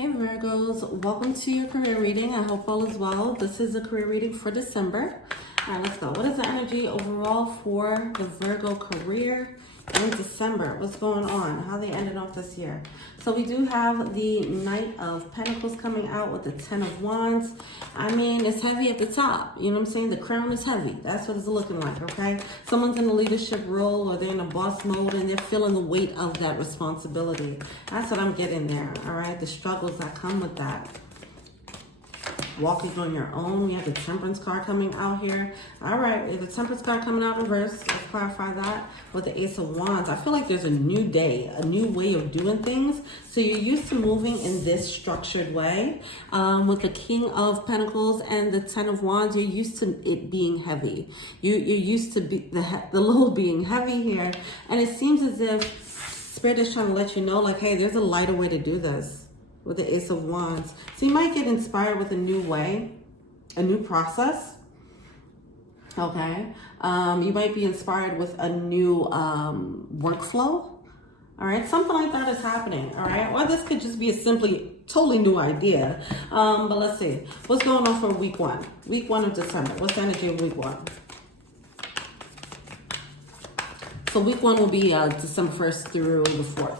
Hey Virgos, welcome to your career reading. I hope all is well. This is a career reading for December. All right, let's go. What is the energy overall for the Virgo career in December? What's going on? How they ended off this year? So we do have the Knight of Pentacles coming out with the Ten of Wands. I mean, it's heavy at the top. You know what I'm saying? The crown is heavy. That's what it's looking like, okay? Someone's in a leadership role or they're in a boss mode and they're feeling the weight of that responsibility. That's what I'm getting there, all right? The struggles that come with that. Walking on your own. We have the Temperance card coming out here. All right, the Temperance card coming out in reverse. Let's clarify that with the Ace of Wands. I feel like there's a new day, a new way of doing things. So you're used to moving in this structured way. With the King of Pentacles and the Ten of Wands, you're used to it being heavy. You're used to the load being heavy here. And it seems as if Spirit is trying to let you know, like, hey, there's a lighter way to do this. With the Ace of Wands. So you might get inspired with a new way, a new process. Okay. You might be inspired with a new workflow. All right. Something like that is happening. All right. Or this could just be a simply totally new idea. But let's see. What's going on for week one? Week 1 of December. What's the energy of week 1? So week 1 will be December 1st through the 4th.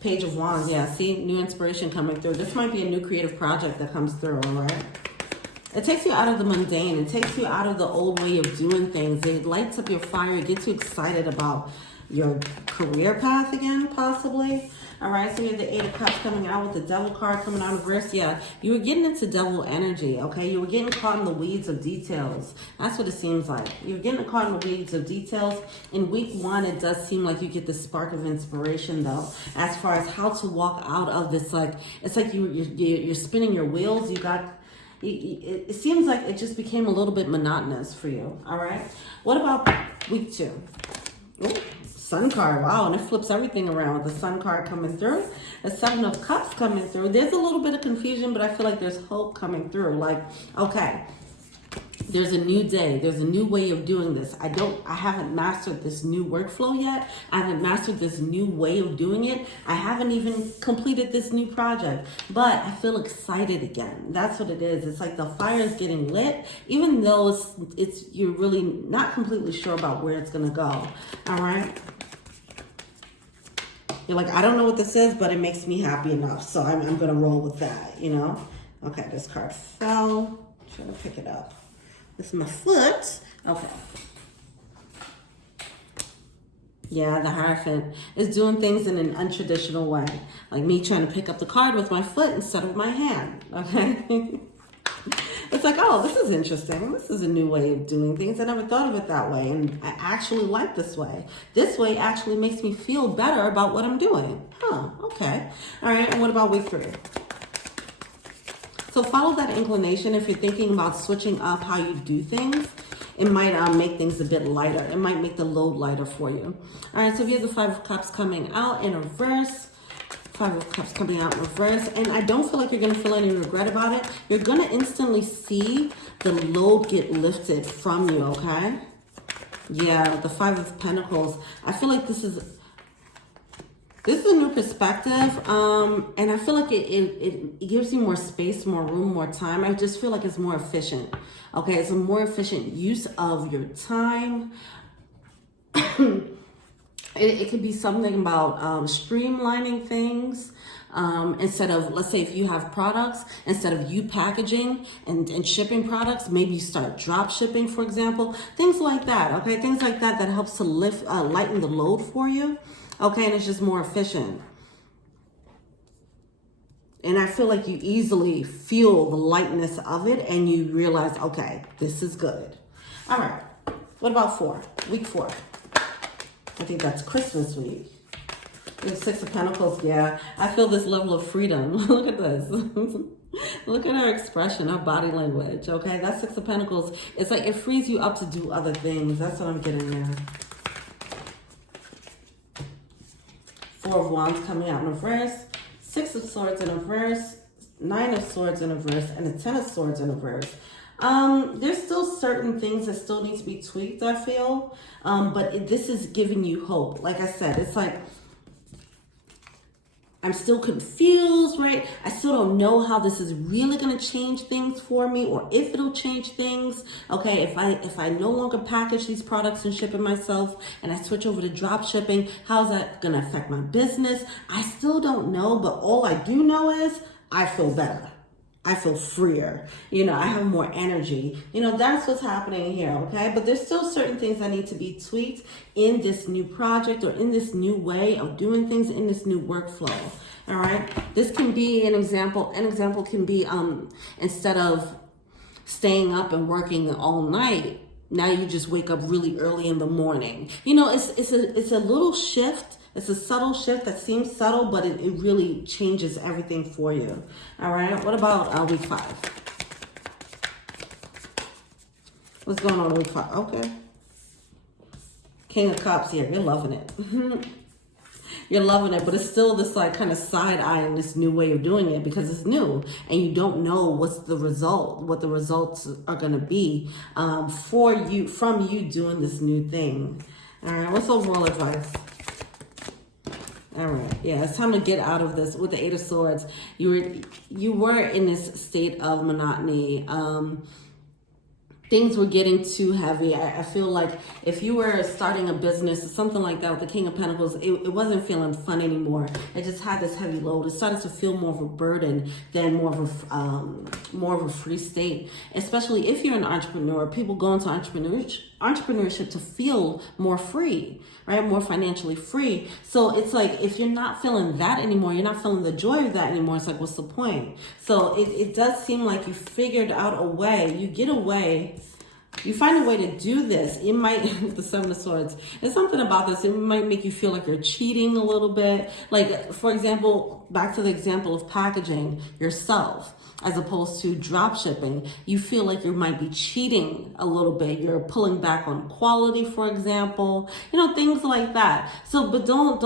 Page of Wands, yeah, see, new inspiration coming through. This might be a new creative project that comes through, all right? It takes you out of the mundane. It takes you out of the old way of doing things. It lights up your fire. It gets you excited about your career path again, possibly. All right, so you have the 8 of Cups coming out with the Devil card coming out in reverse. Yeah, you were getting into devil energy, okay? You were getting caught in the weeds of details. That's what it seems like. You're getting caught in the weeds of details. In week 1, it does seem like you get the spark of inspiration, though, as far as how to walk out of this, like, it's like you're spinning your wheels. You got... It seems like it just became a little bit monotonous for you, all right? What about week 2? Ooh. Sun card, wow, and it flips everything around with the Sun card coming through, the 7 of Cups coming through. There's a little bit of confusion, but I feel like there's hope coming through. Like, okay, there's a new day. There's a new way of doing this. I haven't mastered this new workflow yet. I haven't mastered this new way of doing it. I haven't even completed this new project, but I feel excited again. That's what it is. It's like the fire is getting lit, even though you're really not completely sure about where it's going to go. All right. You're like, I don't know what this is, but it makes me happy enough. So I'm going to roll with that, you know? Okay, this card fell. I'm trying to pick it up. This is my foot. Okay. Yeah, the Hierophant is doing things in an untraditional way. Like me trying to pick up the card with my foot instead of my hand. Okay? It's like, oh, this is interesting. This is a new way of doing things. I never thought of it that way. And I actually like this way. This way actually makes me feel better about what I'm doing. Huh, okay. All right, and what about week 3? So follow that inclination. If you're thinking about switching up how you do things, it might make things a bit lighter. It might make the load lighter for you. All right, so we have the 5 of Cups coming out in reverse. 5 of Cups coming out in reverse. And I don't feel like you're going to feel any regret about it. You're going to instantly see the load get lifted from you, okay? Yeah, the 5 of Pentacles. I feel like this is a new perspective, and I feel like it gives you more space, more room, more time. I just feel like it's more efficient. Okay, it's a more efficient use of your time. It could be something about streamlining things. Instead of, let's say if you have products, instead of you packaging and shipping products, maybe you start drop shipping, for example. Things like that, okay? Things like that helps to lighten the load for you. Okay, and it's just more efficient. And I feel like you easily feel the lightness of it and you realize, okay, this is good. All right, what about 4? Week 4. I think that's Christmas week. We have 6 of Pentacles, yeah. I feel this level of freedom. Look at this. Look at her expression, her body language, okay? That 6 of Pentacles, it's like it frees you up to do other things. That's what I'm getting there. 4 of Wands coming out in reverse, 6 of Swords in reverse, 9 of Swords in reverse, and a 10 of Swords in reverse. There's still certain things that still need to be tweaked, I feel, but this is giving you hope. Like I said, it's like I'm still confused, right? I still don't know how this is really going to change things for me, or if it'll change things. Okay, if I no longer package these products and ship it myself, and I switch over to drop shipping, how's that going to affect my business? I still don't know, but all I do know is I feel better. I feel freer. You know, I have more energy. You know, that's what's happening here, okay? But there's still certain things that need to be tweaked in this new project, or in this new way of doing things, in this new workflow. All right? This can be an example. An example can be instead of staying up and working all night, now you just wake up really early in the morning. You know, it's a little shift. It's a subtle shift that seems subtle, but it really changes everything for you. All right. What about week 5? What's going on in week 5? Okay. King of Cups here. You're loving it. You're loving it, but it's still this like kind of side eye in this new way of doing it, because it's new and you don't know what the results are going to be for you, from you doing this new thing. All right. What's overall advice? All right. Yeah, it's time to get out of this. With the 8 of Swords, you were in this state of monotony. Things were getting too heavy. I feel like if you were starting a business or something like that with the King of Pentacles, it wasn't feeling fun anymore. It just had this heavy load. It started to feel more of a burden than more of a free state. Especially if you're an entrepreneur, people go into entrepreneurship to feel more free, right? More financially free. So it's like, if you're not feeling that anymore, you're not feeling the joy of that anymore. It's like, what's the point? So it does seem like you figured out a way. You get away. You find a way to do this. It might, with the 7 of Swords, there's something about this. It might make you feel like you're cheating a little bit. Like, for example, back to the example of packaging yourself as opposed to drop shipping. You feel like you might be cheating a little bit. You're pulling back on quality, for example. You know, things like that. So, but don't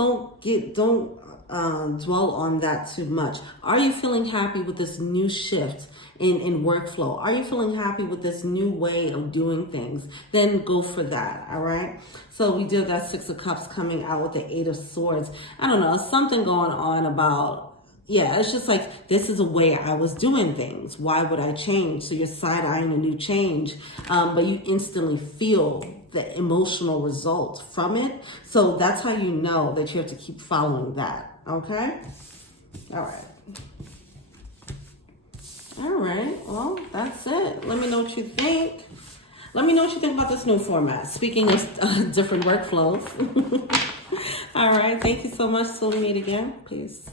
dwell on that too much. Are you feeling happy with this new shift in workflow? Are you feeling happy with this new way of doing things? Then go for that. All right. So we did that 6 of Cups coming out with the 8 of Swords. I don't know, something going on about, yeah, it's just like, this is a way I was doing things. Why would I change? So you're side-eyeing a new change, but you instantly feel the emotional result from it. So that's how you know that you have to keep following that. Okay? All right. All right. Well, that's it. Let me know what you think. Let me know what you think about this new format. Speaking of different workflows. All right. Thank you so much. Till we meet again. Peace.